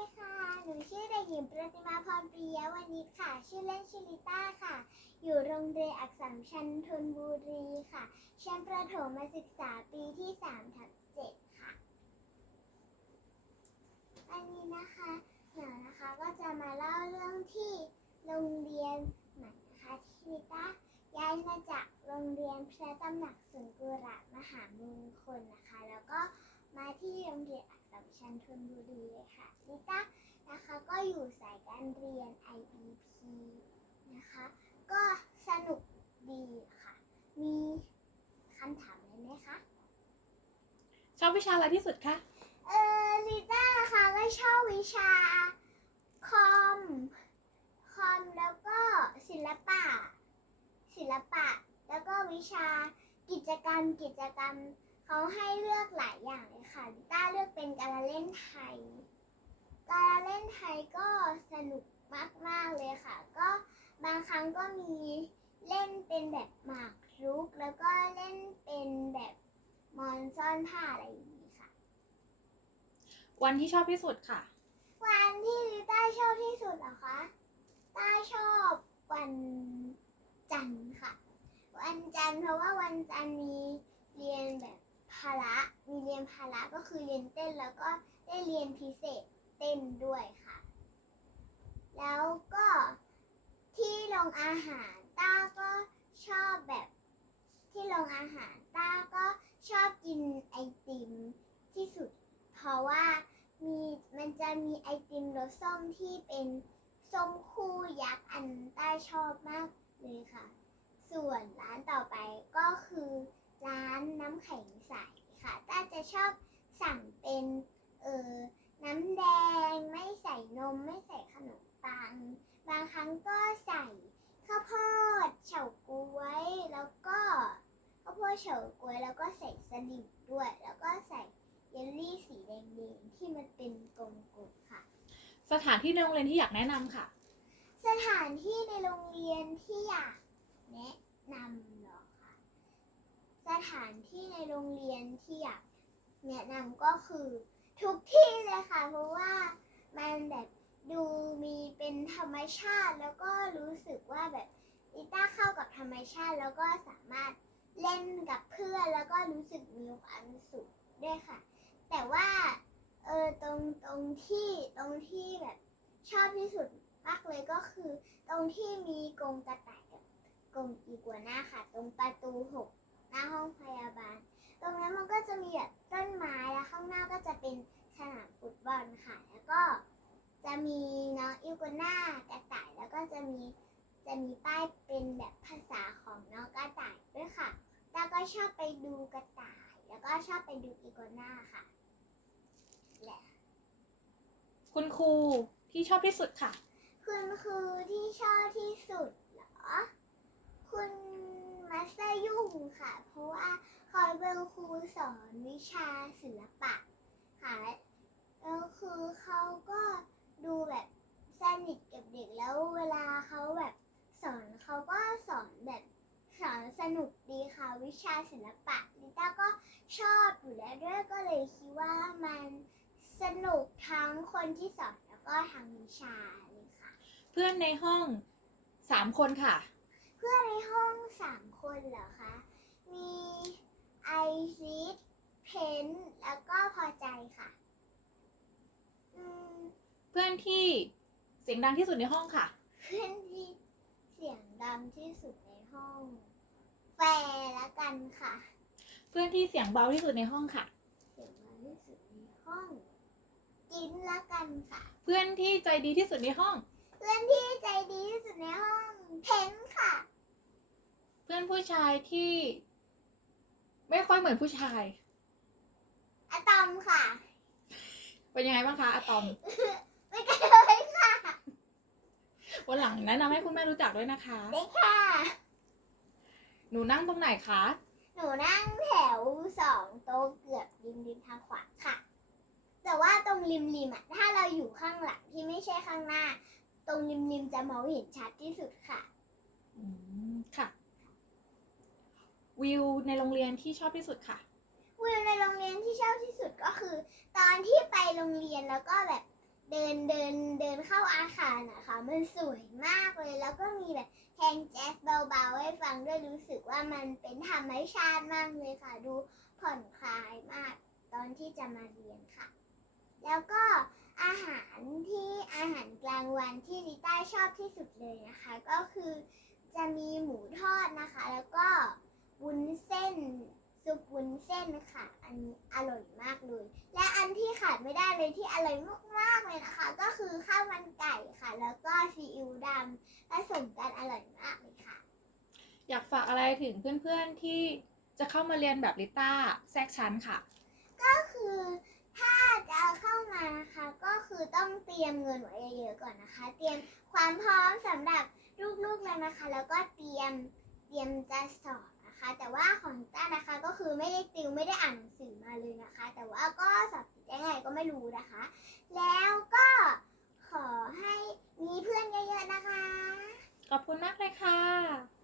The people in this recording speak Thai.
ดีค่ะ หนูชื่อเด็กหญิงประติมาพรปรียวันนี้ค่ะ ชื่อเล่นชื่อลิต้าค่ะ อยู่โรงเรียนอักษรชันธนบุรีค่ะ ชั้นประถมมาศึกษาปีที่3ทับ7ค่ะ วันนี้นะคะหนูนะคะก็จะมาเล่าเรื่องที่โรงเรียนใหม่นะคะที่ลิต้าย้ายมาจากโรงเรียนพระตำหนักสวนกุหลาบมหามงคลนะคะ แล้วก็มาที่โรงเรียน กษรชันธนบุรีเลยค่ะลิต้านะคะก็อยู่สายการเรียน IEP นะคะ ก็สนุกดีค่ะ มีคำถามอะไรไหมคะชอบวิชาอะไรที่สุดคะเออลิต้าค่ะก็ชอบวิชาคอมคอมแล้วก็ศิลปะ ศิลปะ แล้วก็วิชากิจกรรมกิจกรรมเขาให้เลือกหลายอย่างเลย ค่ะลิต้าเลือกเป็นการละเล่นไทย การละเล่นไทยก็สนุกมากๆเลยค่ะ ก็บางครั้งก็มีเล่นเป็นแบบหมากรุก แล้วก็เล่นเป็นแบบมอนซ่อนผ้าอะไรอย่างนี้ค่ะ วันที่ชอบที่สุดค่ะ วันที่ลิต้าชอบที่สุดเหรอคะต้าชอบวันจันทร์ค่ะ วันจันทร์เพราะว่าวันจันทร์มีเรียนแบบ พละมีเรียนพละก็คือเรียนเต้นแล้วก็ได้เรียนพิเศษเต้นด้วยค่ะ แล้วก็ที่โรงอาหารต้าก็ชอบแบบ ที่โรงอาหารต้าก็ชอบกินไอติมที่สุด เพราะว่ามีมันจะมีไอติมรสส้มที่เป็นส้มคู่ยักษ์อันต้าชอบมากเลยค่ะ ส่วนร้านต่อไปก็คือร้านน้ำแข็ง จะชอบสั่งเป็นเออน้ำแดงไม่ใส่นมไม่ใส่ขนมปัง บางครั้งก็ใส่ข้าวโพดเฉาก๊วยแล้วก็ข้าวโพดเฉาก๊วยแล้วก็ใส่สลิดด้วย แล้วก็ใส่เยลลี่สีแดงๆที่มันเป็นกลมๆค่ะ สถานที่ในโรงเรียนที่อยากแนะนำค่ะ สถานที่ในโรงเรียนที่อยากแนะนำเหรอคะสถานที่ในโรงเรียนที่อยาก แนะนำก็คือทุกที่เลยค่ะ เพราะว่ามันแบบดูมีเป็นธรรมชาติ แล้วก็รู้สึกว่าแบบลิต้าเข้ากับธรรมชาติ แล้วก็สามารถเล่นกับเพื่อนแล้วก็รู้สึกมีความสุขด้วยค่ะ แต่ว่าเออตรงตรงที่ตรงที่แบบชอบที่สุดมากเลยก็คือ ตรงที่มีกรงกระต่ายกับกรงอีกัวน่าค่ะ ตรงประตูหกหน้าห้องพยาบาล ตรงนั้นมันก็จะมีแบบต้นไม้แล้วข้างหน้าก็จะเป็นสนามฟุตบอลค่ะ แล้วก็จะมีน้องอีกัวน่ากระต่ายแล้วก็จะมีจะมีป้ายเป็นแบบภาษาของน้องกระต่ายด้วยค่ะแล้วก็ชอบไปดูกระต่าย แล้วก็ชอบไปดูอีกัวน่าค่ะและคุณครูที่ชอบที่สุดค่ะ คุณครูที่ชอบที่สุดเหรอ คุณ มาสเตอร์ยุ่งค่ะ เพราะว่าเขาเป็นครูสอนวิชาศิลปะค่ะแล้วคือเขาก็ดูแบบสนิทกับเด็กแล้วเวลาเขาแบบสอนเขาก็สอนแบบสอนสนุกดีค่ะ วิชาศิลปะลิต้าก็ชอบอยู่แล้วด้วยก็เลยคิดว่ามันสนุกทั้งคนที่สอนแล้วก็ทั้งวิชาเลยค่ะ เพื่อนในห้องสามคนค่ะ เพื่อนในห้องสาม คนเหรอคะ มีไอซิสเพนแล้วก็พอใจค่ะ อืมเพื่อนที่เสียงดังที่สุดในห้องค่ะ เพื่อนที่เสียงดังที่สุดในห้อง แฟร์ละกันค่ะ เพื่อนที่เสียงเบาที่สุดในห้องค่ะ เสียงดังที่สุดในห้อง กินละกันค่ะ เพื่อนที่ใจดีที่สุดในห้อง เพื่อนที่ใจดีที่สุดในห้อง เพนค่ะเพื่อนผู้ชายที่ ไม่ค่อยเหมือนผู้ชาย อะตอมค่ะ เป็นยังไงบ้างคะอะตอม ไม่กันเลยค่ะวันหลังแนะนำให้คุณแม่รู้จักด้วยนะคะ ได้ค่ะ หนูนั่งตรงไหนคะ หนูนั่งแถวสองโต๊ะเกือบริมริมทางขวาค่ะ แต่ว่าตรงริมริมอะถ้าเราอยู่ข้างหลังที่ไม่ใช่ข้างหน้า ตรงริมริมจะมองเห็นชัดที่สุดค่ะ อืม ค่ะ วิวในโรงเรียนที่ชอบที่สุดค่ะ วิวในโรงเรียนที่ชอบที่สุดก็คือ ตอนที่ไปโรงเรียนแล้วก็แบบเดินเดินเดินเข้าอาคารนะคะมันสวยมากเลย แล้วก็มีแบบเพลงแจ๊สเบาๆให้ฟังด้วยรู้สึกว่ามันเป็นธรรมชาติมากเลยค่ะ ดูผ่อนคลายมาก ตอนที่จะมาเรียนค่ะ แล้วก็อาหารที่อาหารกลางวันที่ลิต้าชอบที่สุดเลยนะคะ ก็คือจะมีหมูทอดนะคะ แล้วก็ วุ้นเส้น ซุปวุ้นเส้นค่ะ อันนี้อร่อยมากเลย และอันที่ขาดไม่ได้เลยที่อร่อยมากๆเลยนะคะ ก็คือข้าวมันไก่ค่ะ แล้วก็ซีอิ๊วดำผสมกันอร่อยมากเลยค่ะ อยากฝากอะไรถึงเพื่อนๆที่จะเข้ามาเรียนแบบลิต้าแทรกชั้นค่ะ ก็คือถ้าจะเข้ามานะคะ ก็คือต้องเตรียมเงินไว้เยอะๆก่อนนะคะ เตรียมความพร้อมสำหรับลูกๆเลยนะคะ แล้วก็เตรียมเตรียมจะสอบ นะคะ แต่ว่าของต้านะคะก็คือไม่ได้ติวไม่ได้อ่านหนังสือมาเลยนะคะ แต่ว่าก็สอบติดได้ไงก็ไม่รู้นะคะ แล้วก็ขอให้มีเพื่อนเยอะๆนะคะ ขอบคุณมากเลยค่ะ